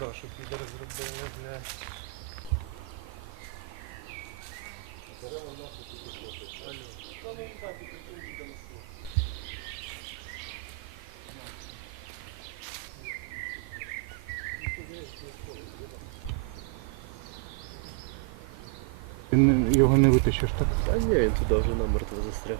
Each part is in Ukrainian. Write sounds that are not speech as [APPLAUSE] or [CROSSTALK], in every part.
Да, що підери зробили, бля. Він його не витащиш, так? Та ні, він туди вже намертво застряг.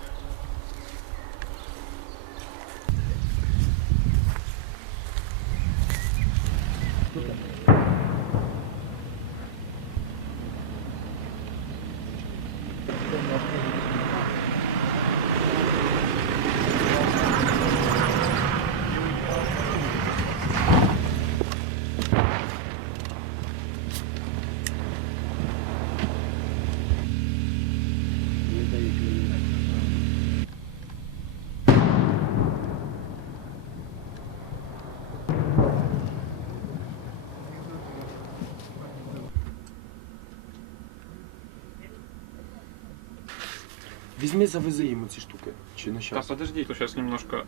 Візьми, завези йому ці штуки. Чи на Да подожди, тут сейчас немножко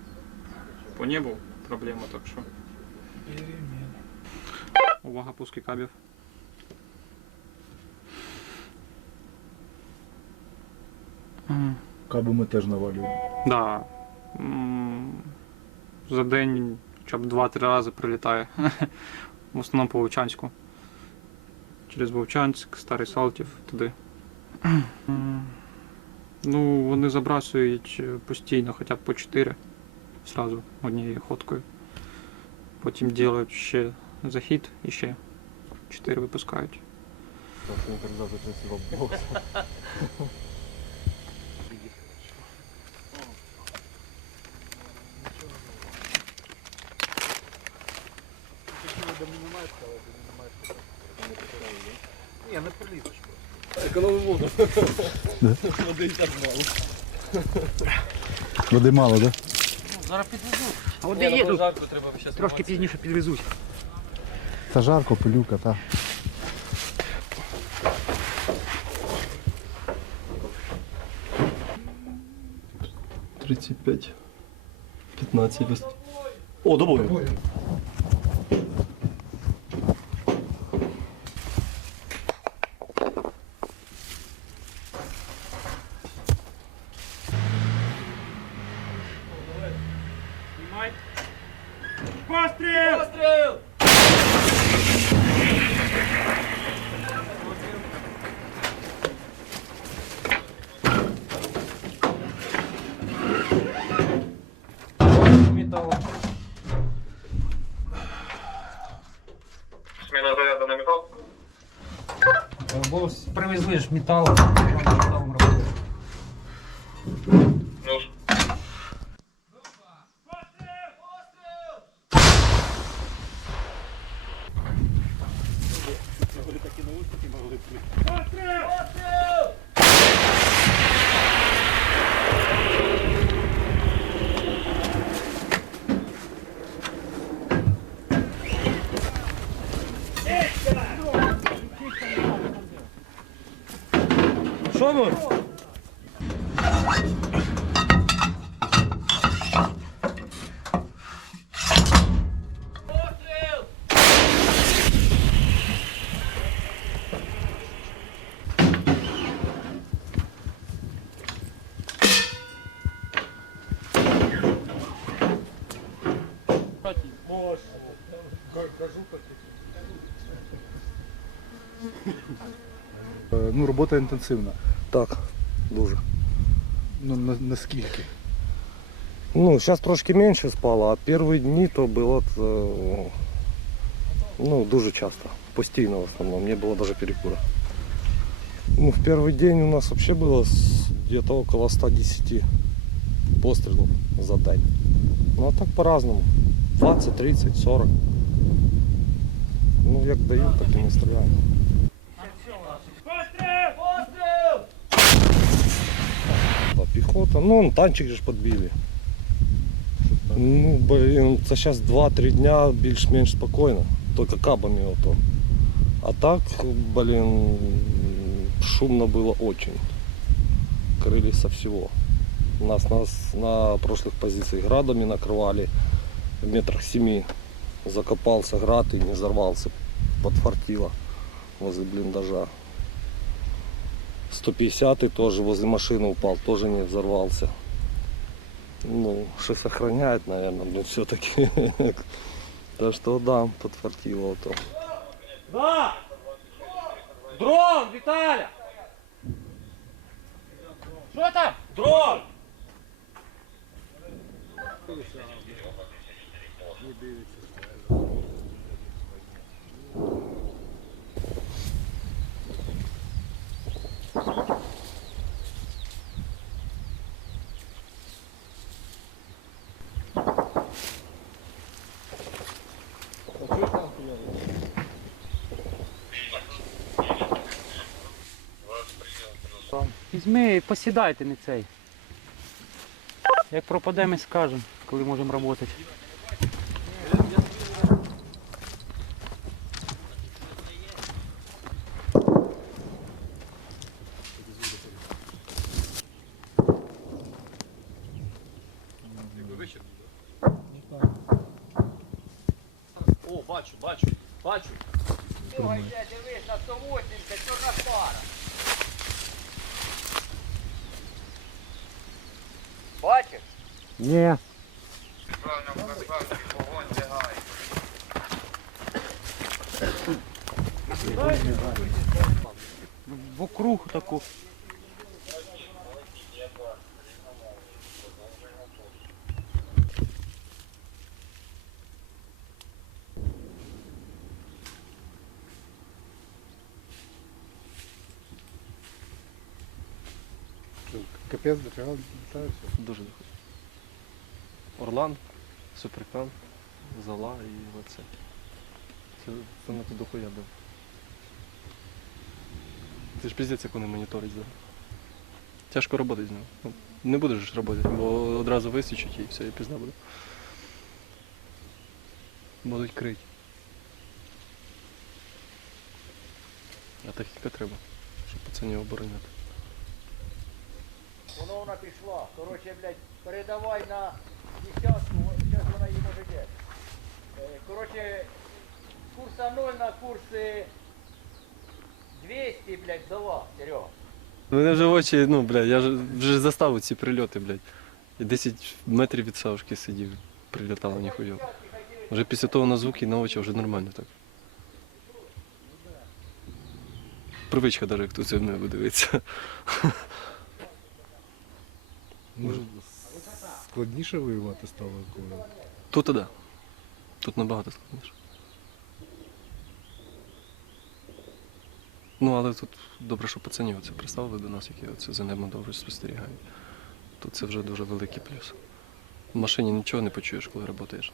по небу проблема, так что. Увага, пуски кабів. М, Кабу ми теж навалюємо. Да. М, За день хоча б 2-3 рази прилітає. В основному по Вовчанську. Через Вовчанськ, Старий Салтів, туди. М, Ну, вони забрасують е, постійно, хоча б по 4 зразу однією ходкою. Потім ділять ще захід і ще 4 випускають. Так, він так завжди бокс. Ні, не прилізеш. Економи воду. Води і так мало. Води мало, так? Зараз підвезуть. А от де їдуть, Жарко треба зараз. трошки пізніше підвезуть. Та жарко, пилюка, та. Тридцять п'ять. П'ятнадцять. О, добою. Сміна заряду на метал. Привезли ж метал. Що ми? Е, Ну, робота інтенсивна. Так, дуже. Ну, на, наскільки? Ну, зараз трошки менше спало, а перші дні то було е, ну, дуже часто. Постійно в основному, не було навіть перекура. Ну, в первый день у нас вообще было с- где-то около 110 пострелов за день. Ну, а так по-разному. 20, 30, 40. Ну, як дають, так і не стріляємо. Та піхота. Ну, он танчик же ж підбили. Ну, блін, це зараз 2-3 дня більш-менш спокійно. Тільки кабами ото. А так, блин, шумно было очень. Крыли со всего. Нас, нас на прошлых позициях градами накрывали в метрах семи. Закопался град и не взорвался. Подфартило возле блиндажа. 150 тоже возле машины упал, тоже не взорвался. Ну, что сохраняет, наверное, но все-таки. [LAUGHS] Так что да, подфартило то. Да! Дрон, Віталя! Що там? Дрон! Візьми і посідайте на цей. Як пропадемо, скажемо, коли можемо працювати. О, бачу, бачу, бачу. Ні. В округ таку. Капець дофіга літає все. Дуже дохуя. Орлан, Суперкан, Зала і оце. Це саме тут дохуя був. Це ж піздець, як вони моніторять за. Тяжко роботи з ним. Ну, не будеш ж робити, бо одразу висвічуть і все, і пізна буде. Будуть крить. А техніка треба, щоб пацанів обороняти. Пішла. Коротше, блядь, передавай на десятку, зараз вона її може взяти. Е, Коротше, курса 0 на курс е, 200, блядь, дала, Серега. Мене вже очі, ну, блядь, я ж вже застав ці прильоти, блядь. І 10 метрів від савушки сидів, прилітало ніхуя. Вже після того на звуки на очі вже нормально так. Привичка навіть, як тут зі мною буде дивитися. [LAUGHS] Може, складніше воювати стало, коли Тут так. да. Тут набагато складніше. Ну, але тут добре, що пацанів це приставили до нас, які оце за небом добре спостерігають. Тут це вже дуже великий плюс. В машині нічого не почуєш, коли працюєш.